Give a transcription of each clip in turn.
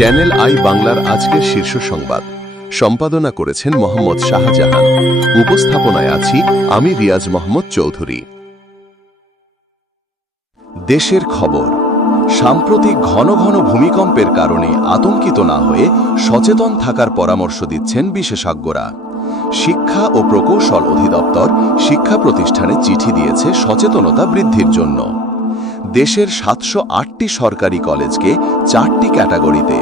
Channel I বাংলার আজকের শীর্ষ সংবাদ সম্পাদনা করেছেন মোহাম্মদ শাহজাহান। উপস্থাপনায় আছি আমি রিয়াজ মোহাম্মদ চৌধুরী। দেশের খবর। সাম্প্রতিক ঘন ঘন ভূমিকম্পের কারণে আতঙ্কিত না হয়ে সচেতন থাকার পরামর্শ দিচ্ছেন বিশেষজ্ঞরা। শিক্ষা ও প্রকৌশল অধিদপ্তর শিক্ষা প্রতিষ্ঠানে চিঠি দিয়েছে সচেতনতা বৃদ্ধির জন্য। দেশের 708টি সরকারি কলেজকে 4টি ক্যাটাগরিতে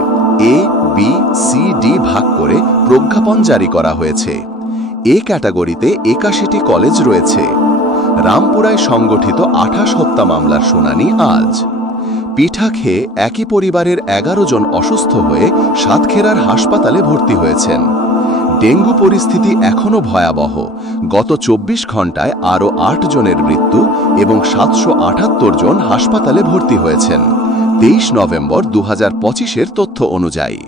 এ, বি, সি, ডি ভাগ করে প্রজ্ঞাপন জারি করা হয়েছে। এ ক্যাটাগরিতে 81টি কলেজ রয়েছে। রামপুরায় সংগঠিত 28 হত্যা মামলার শুনানি আজ। পিঠা খেয়ে একই পরিবারের 11 জন অসুস্থ হয়ে সাতক্ষীরার হাসপাতালে ভর্তি হয়েছেন। ডেঙ্গু পরিস্থিতি এখনও ভয়াবহ। গত 24 ঘণ্টায় আরও 8 জনের মৃত্যু এবং 778 জন হাসপাতালে ভর্তি হয়েছেন। 23 নভেম্বর 2025-এর তথ্য অনুযায়ী।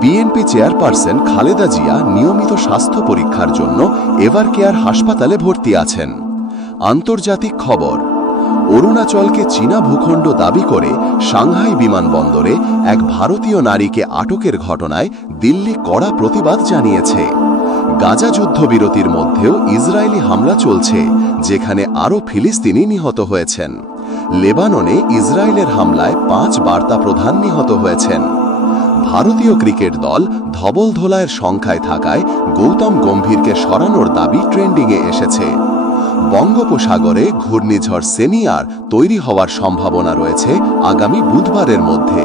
বিএনপি চেয়ারপারসন খালেদা জিয়া নিয়মিত স্বাস্থ্য পরীক্ষার জন্য এভারকেয়ার হাসপাতালে ভর্তি আছেন। আন্তর্জাতিক খবর। অরুণাচলকে চীনা ভূখণ্ড দাবি করে সাংহাই বিমানবন্দরে এক ভারতীয় নারীকে আটকের ঘটনায় দিল্লি কড়া প্রতিবাদ জানিয়েছে। গাজা যুদ্ধবিরতির মধ্যেও ইসরায়েলি হামলা চলছে, যেখানে আরও ফিলিস্তিনি নিহত হয়েছেন। লেবাননে ইসরায়েলের হামলায় 5 বার্তা প্রধান নিহত হয়েছেন। ভারতীয় ক্রিকেট দল ধবলধোলাইয়ের সংখ্যায় থাকায় গৌতম গম্ভীরকে সরানোর দাবি ট্রেন্ডিংয়ে এসেছে। বঙ্গোপসাগরে ঘূর্ণিঝড় সেনিয়ার তৈরি হওয়ার সম্ভাবনা রয়েছে আগামী বুধবারের মধ্যে।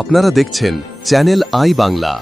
আপনারা দেখছেন চ্যানেল আই বাংলা।